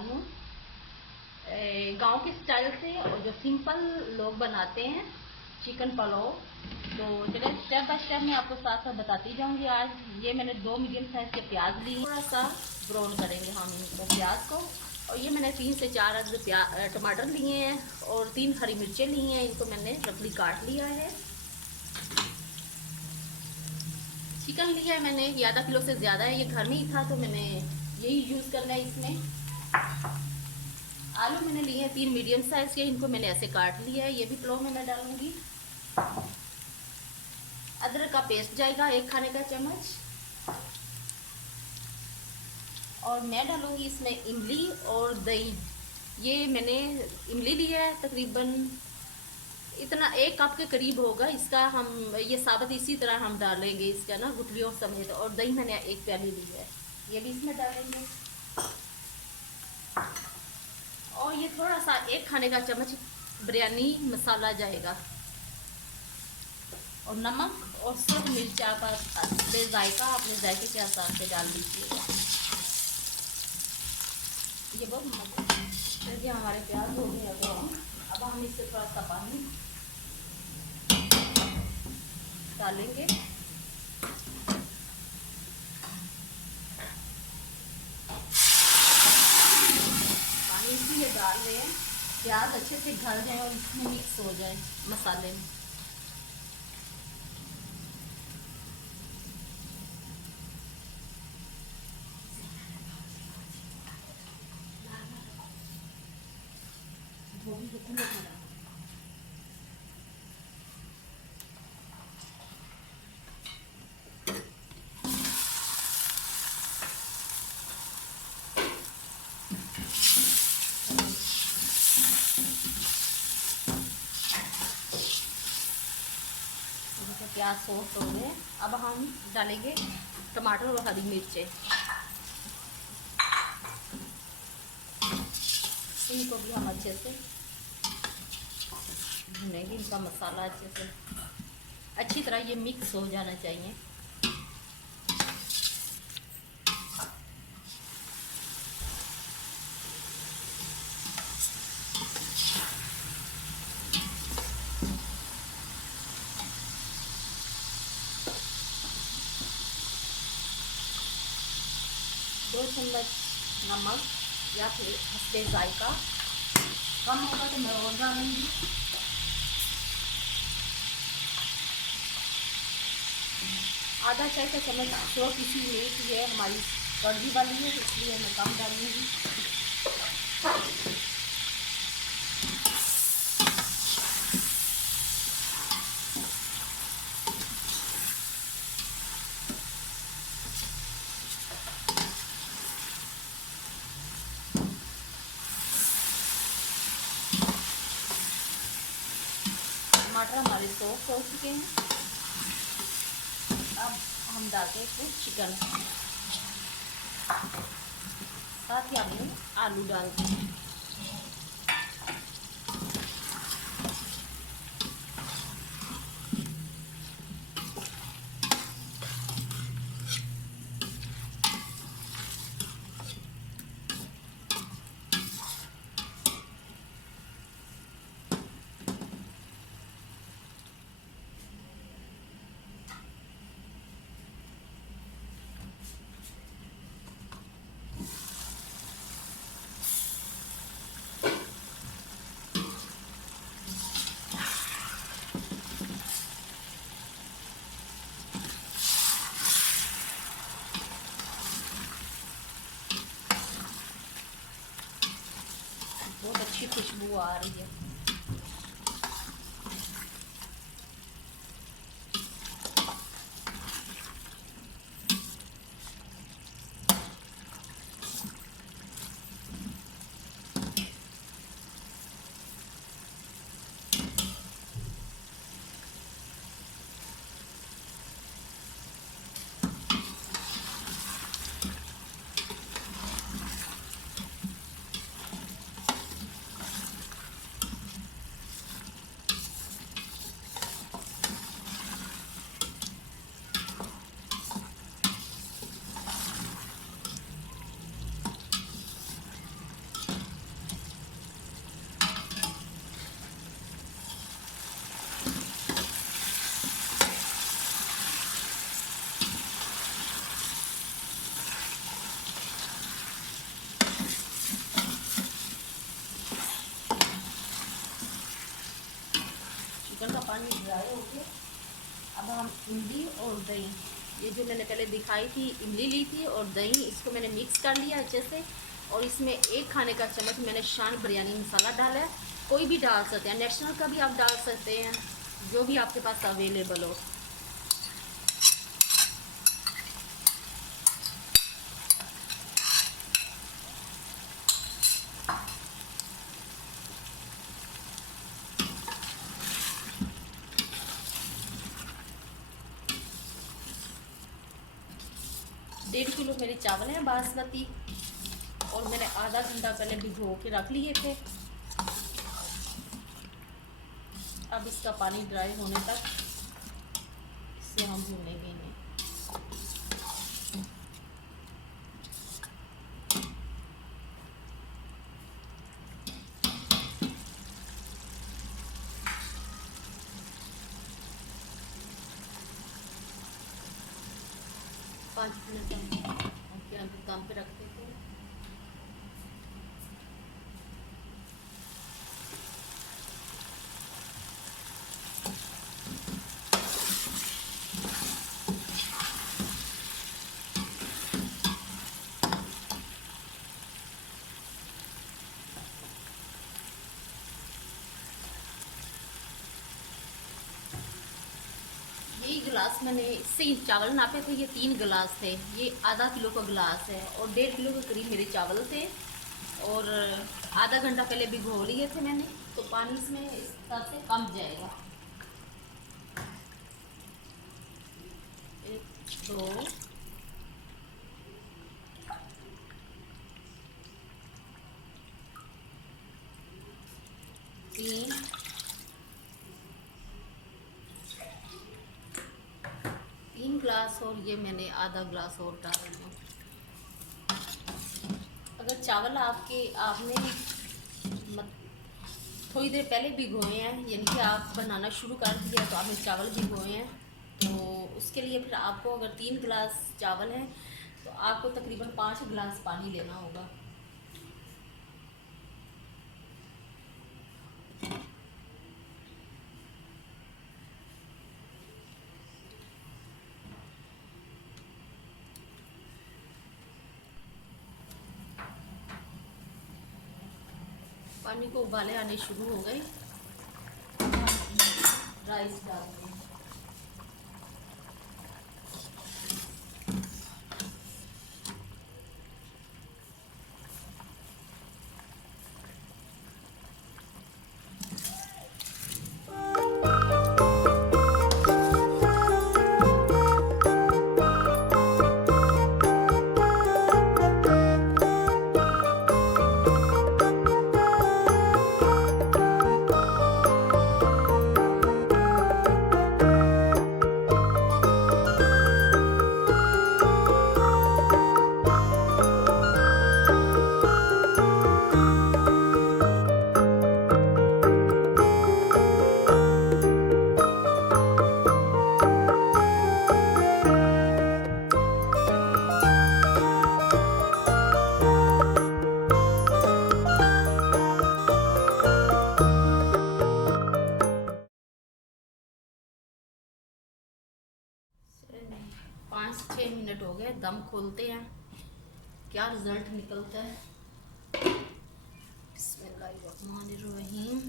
रही हूँ गांव के स्टाइल से, और जो सिंपल लोग बनाते हैं चिकन पुलाव। तो चलिए स्टेप बाय स्टेप मैं आपको साथ साथ बताती जाऊंगी। आज ये मैंने 2 मीडियम साइज के प्याज लिए, थोड़ा सा ब्राउन करेंगे हम इनको प्याज को। और ये मैंने 3 से 4 टमाटर लिए हैं और 3 हरी मिर्चें ली हैं, इनको मैंने रफली काट लिया है। चिकन लिया है मैंने, ये आधा किलो से ज़्यादा है, ये घर में ही था तो मैंने यही यूज़ करना है इसमें। आलू मैंने लिए हैं 3 मीडियम साइज के, इनको मैंने ऐसे काट लिया है, ये भी पुलाव में मैं डालूंगी। अदरक का पेस्ट जाएगा 1 खाने का चम्मच, और मैं डालूंगी इसमें इमली और दही। ये मैंने इमली लिया है तकरीबन इतना 1 कप के करीब होगा इसका। हम ये साबुत इसी तरह हम डालेंगे इसका ना, गुठलियों समेत। और दही मैंने 1 प्याली ली है, ये भी इसमें डालेंगे। और ये थोड़ा सा 1 खाने का चम्मच बिरयानी मसाला जाएगा, और नमक और सिर्फ मिर्च आप अपने जायका, अपने जायके के हिसाब से डाल दीजिएगा। ये बहुत क्योंकि हमारे प्याज हो गए अब हम इससे थोड़ा सा पानी डालेंगे। पानी इसलिए डाल रहे हैं प्याज अच्छे से गल जाए और इसमें मिक्स हो जाए मसाले में। प्याज सॉफ्ट हो गए, अब हम डालेंगे टमाटर और हरी मिर्चें, इनको भी हम अच्छे से भुनेंगे। इनका मसाला अच्छी तरह ये मिक्स हो जाना चाहिए। दो चम्मच नमक या फिर हस्बे जायका, कम होगा तो मैं और डालूंगी। आधा चाय का चम्मच तो किसी मिर्च ये हमारी कड़वी वाली है इसलिए मैं कम डालूंगी। टमाटर हमारे सॉफ्ट हो चुके हैं, अब हम डालते हैं चिकन, साथ ही हमने आलू डालते हैं। बहुत अच्छी खुशबू आ रही है। चिकन का पानी ड्राई हो गया। अब हम इमली और दही, ये जो मैंने पहले दिखाई थी इमली ली थी और दही, इसको मैंने मिक्स कर लिया अच्छे से। और इसमें 1 खाने का चम्मच मैंने शान बिरयानी मसाला डाला है। कोई भी डाल सकते हैं, नेशनल का भी आप डाल सकते हैं, जो भी आपके पास अवेलेबल हो। डेढ़ किलो मेरे चावल हैं बासमती, और मैंने आधा घंटा पहले भिगो के रख लिए थे। अब इसका पानी ड्राई होने तक इसे हम भूनेंगे इन्हें। पाँच मिनट हम दम पे रखते थे। ये गिलास मैंने इससे चावल नापे थे, ये 3 गिलास थे। ये आधा किलो का गिलास है और 1.5 किलो के करीब मेरे चावल थे। और आधा घंटा पहले भिगो लिए थे मैंने, तो पानी इसमें इस तरह से कम जाएगा। 1 2 3 3 गिलास, और ये मैंने आधा गिलास और डाल दिया। अगर चावल आपने थोड़ी देर पहले भिगोए हैं, यानी कि आप बनाना शुरू कर दिया तो आपने चावल भिगोए हैं, तो उसके लिए फिर आपको अगर 3 गिलास चावल हैं तो आपको तकरीबन 5 गिलास पानी लेना होगा। पानी को उबाले आने शुरू हो गए, राइस डालते हैं। पाँच 6 मिनट हो गए, दम खोलते हैं, क्या रिजल्ट निकलता है। बिस्मिल्लाहिर्रहमानिर्रहीम।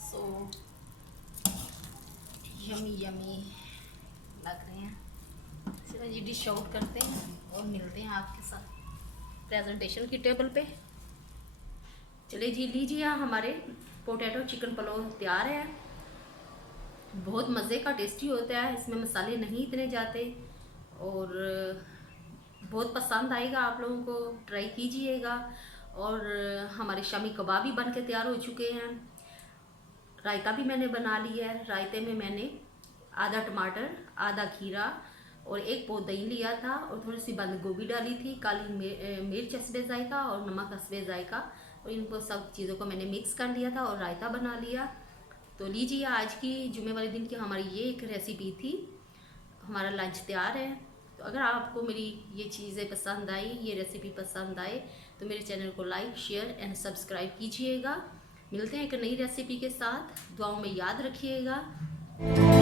सो यमी यमी लग रहे हैं। चलो ये डिश आउट करते हैं और मिलते हैं आपके साथ प्रेजेंटेशन की टेबल पे। चलिए जी, लीजिए हमारे पोटैटो चिकन पुलाव तैयार है। बहुत मज़े का, टेस्टी होता है, इसमें मसाले नहीं इतने जाते और बहुत पसंद आएगा आप लोगों को, ट्राई कीजिएगा। और हमारे शामी कबाब भी बन के तैयार हो चुके हैं। रायता भी मैंने बना लिया है। रायते में मैंने आधा टमाटर, आधा खीरा और 1 पौ दही लिया था और थोड़ी सी बंद गोभी डाली थी, काली मिर्च हस्बे जायका और नमक हस्बे जायका, और इनको सब चीज़ों को मैंने मिक्स कर लिया था और रायता बना लिया। तो लीजिए, आज की जुमे वाले दिन की हमारी ये एक रेसिपी थी। हमारा लंच तैयार है। तो अगर आपको मेरी ये चीज़ें पसंद आई, ये रेसिपी पसंद आए, तो मेरे चैनल को लाइक, शेयर एंड सब्सक्राइब कीजिएगा। मिलते हैं एक नई रेसिपी के साथ। दुआओं में याद रखिएगा।